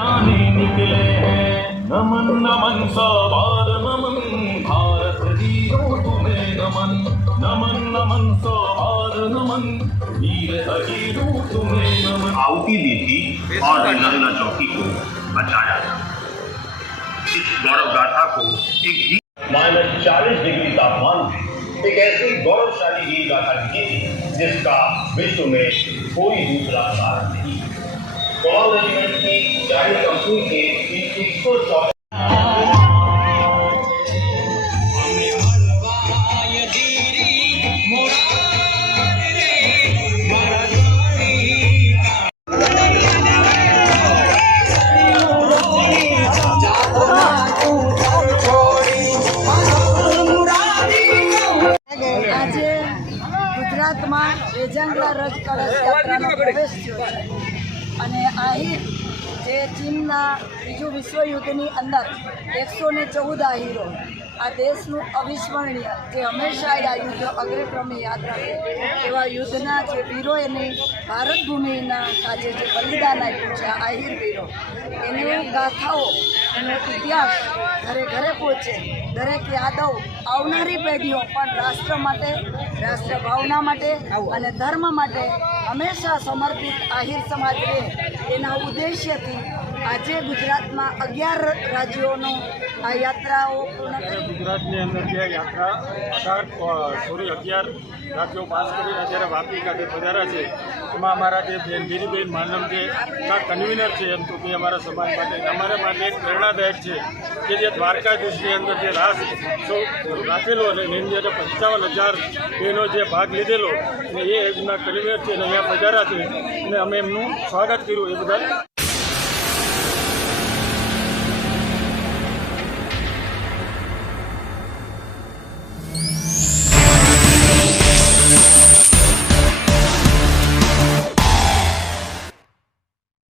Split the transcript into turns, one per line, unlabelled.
निकले हैं। नमन नमन सवार नमन। भारत वीरो तुम्हें नमन। नमन नमन सवार नमन। वीर हरीरो तुम्हें नमन।
आहुति दी थी और नंगला चौकी को बचाया। इस गौरव गाथा को एक माइनस चालीस डिग्री तापमान में एक ऐसी गौरवशाली वीर गाथा लिखी थी जिसका विश्व में कोई दूसरा उदाहरण नहीं। कौन रेजिमेंट की गाड़ी कंपनी के इन एक सौ चौदह
આજે ગુજરાતમાં વેજાંગલા રથ કળશ યાત્રાનો પ્રવેશ થયો છે અને આહિર, જે ચીનના બીજું વિશ્વયુદ્ધની અંદર એકસો ને ચૌદ આહિરો, આ દેશનું અવિસ્મરણીય, જે હંમેશા આ યુદ્ધ અગ્રક્રમે યાદ રાખે. એવા યુદ્ધના જે વીરોએની ભારત ભૂમિના આજે જે બલિદાન આપ્યું છે, આ આહિર વીરો, એની ગાથાઓ, એનો ઇતિહાસ ઘરે ઘરે પહોંચે. દરેક યાદવ આવનારી પેઢીઓ પણ રાષ્ટ્ર માટે રાષ્ટ્ર ભાવના માટે અને ધર્મ માટે હંમેશા સમર્પિત આહિર સમાજને એના ઉદ્દેશ્યથી આજે ગુજરાતમાં અગિયાર રાજ્યોનો, આ યાત્રાઓ
ગુજરાતની અંદર જે યાત્રા, અઢાર સોરી, અગિયાર રાજ્યો પાસ કરીને અત્યારે વાપી ખાતે પધાર્યા છે. એમાં અમારા જે બેન ગીરીબેન માનમ જે કન્વીનર છે એમ તો કે અમારા સમાજ માટે. અમારા માટે એક પ્રેરણાદાયક છે કે જે દ્વારકાધીશની અંદર જે રાસ ઉત્સવ રાખેલો અને એની અંદર પંચાવન હજાર બહેનો જે ભાગ લીધેલો, અને એ એમના કન્વીનર છે અને અહીંયા પધાર્યા છે. અને અમે એમનું સ્વાગત કર્યું એ બદલ.